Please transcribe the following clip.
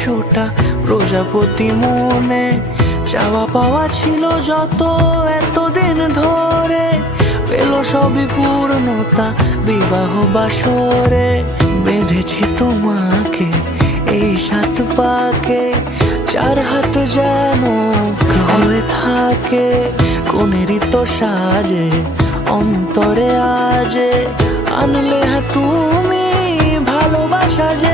100টা প্রজাপতি মনে। চাওয়া পাওয়া ছিল যত এতদিন ধরে, পেল সবই পূর্ণতা বিবাহ বাসরে। বেঁধেছি তোমাকে এই 7 পাকে, 4 হাত যেন হয়ে থাকে। কোনেরই তো সাজে অন্তরে আজে, আনলে তুমি ভালোবাসা যে